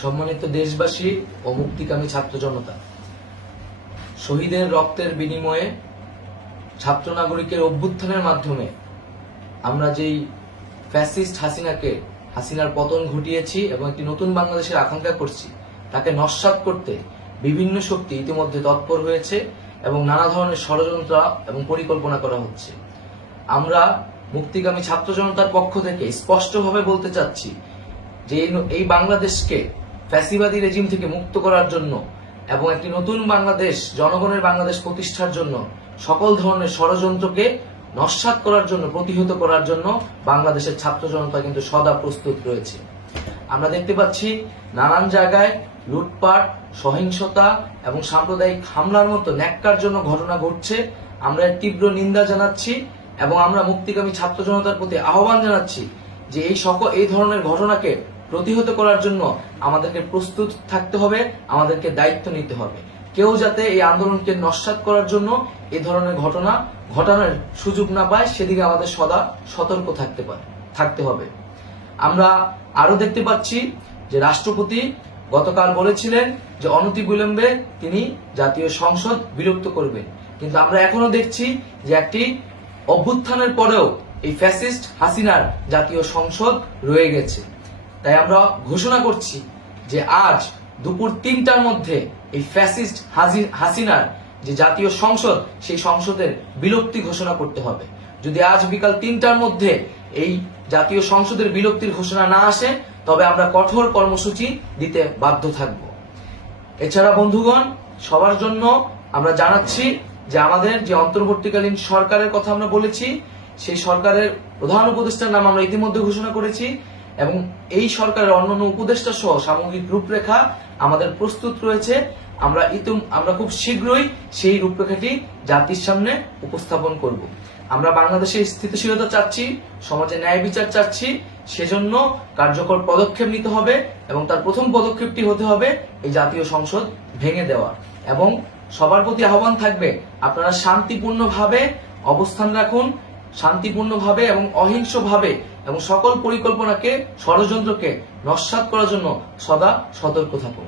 সম্মানিত দেশবাসী ও মুক্তিকামী ছাত্র জনতা, শহীদের রক্তের বিনিময়ে ছাত্র নাগরিকের অভ্যুত্থানের মাধ্যমে আমরা যেই ফ্যাসিস্ট হাসিনার পতন ঘটিয়েছি এবং একটি নতুন বাংলাদেশের আকাঙ্ক্ষা করছি, তাকে নস্যাৎ করতে বিভিন্ন শক্তি ইতিমধ্যে তৎপর হয়েছে এবং নানা ধরনের ষড়যন্ত্র এবং পরিকল্পনা করা হচ্ছে। আমরা মুক্তিকামী ছাত্র জনতার পক্ষ থেকে স্পষ্টভাবে বলতে চাচ্ছি যে এই বাংলাদেশকে ফ্যাসিবাদী রেজিম থেকে মুক্ত করার জন্য এবং একটি নতুন বাংলাদেশ, জনগণের বাংলাদেশ প্রতিষ্ঠার জন্য সকল ধরনের ষড়যন্ত্রকে নস্যাৎ করার জন্য, প্রতিহত করার জন্য বাংলাদেশের ছাত্র জনতা কিন্তু সদা প্রস্তুত রয়েছে। আমরা দেখতে পাচ্ছি নানান জায়গায় লুটপাট, সহিংসতা এবং সাম্প্রদায়িক হামলার মতো ন্যাক্কারজনক ঘটনা ঘটছে। আমরা এর তীব্র নিন্দা জানাচ্ছি এবং আমরা মুক্তিকামী ছাত্র জনতার প্রতি আহ্বান জানাচ্ছি যে এই ধরনের ঘটনাকে প্রতিহত করার জন্য আমাদেরকে প্রস্তুত থাকতে হবে, আমাদেরকে দায়িত্ব নিতে হবে। কেউ যাতে এই আন্দোলনকে নস্যাৎ করার জন্য এই ধরনের ঘটনা ঘটানোর সুযোগ না পায়, সেদিকে আমাদের সদা সতর্ক থাকতে হবে। আমরা আরো দেখতে পাচ্ছি যে রাষ্ট্রপতি গতকাল বলেছিলেন যে অনতিবিলম্বে তিনি জাতীয় সংসদ বিলুপ্ত করবেন, কিন্তু আমরা এখনো দেখছি যে একটি অভ্যুত্থানের পরেও এই ফ্যাসিস্ট হাসিনার জাতীয় সংসদ রয়ে গেছে। তাই আমরা ঘোষণা করছি যে আজ দুপুর ৩টার মধ্যে এই ফ্যাসিস্ট হাসিনার যে জাতীয় সংসদ, সেই সংসদের বিলুপ্তি ঘোষণা করতে হবে। যদি আজ বিকাল ৩টার মধ্যে এই জাতীয় সংসদের বিলুপ্তির ঘোষণা না আসে, তবে আমরা কঠোর কর্মসূচি দিতে বাধ্য থাকব। এছাড়া বন্ধুগণ, সবার জন্য আমরা জানাচ্ছি যে আমাদের যে অন্তর্বর্তীকালীন সরকারের কথা আমরা বলেছি, সেই সরকারের প্রধান উপদেষ্টার নাম আমরা ইতিমধ্যে ঘোষণা করেছি এবং এই সরকারের অন্যান্য উপদেষ্টা সহ সামগ্রিক রূপরেখা আমাদের প্রস্তুত রয়েছে। আমরা খুব শীঘ্রই সেই রূপরেখাটি জাতির সামনে উপস্থাপন করব। আমরা বাংলাদেশে স্থিতিশীলতা চাচ্ছি, সমাজে ন্যায় বিচার চাচ্ছি, সেজন্য কার্যকর পদক্ষেপ নিতে হবে এবং তার প্রথম পদক্ষেপটি হতে হবে এই জাতীয় সংসদ ভেঙে দেওয়া। এবং সবার প্রতি আহ্বান থাকবে, আপনারা শান্তিপূর্ণভাবে অবস্থান রাখুন, শান্তিপূর্ণভাবে এবং অহিংসভাবে এবং সকল পরিকল্পনাকে, ষড়যন্ত্রকে নস্যাৎ করার জন্য সদা সতর্ক থাকুন।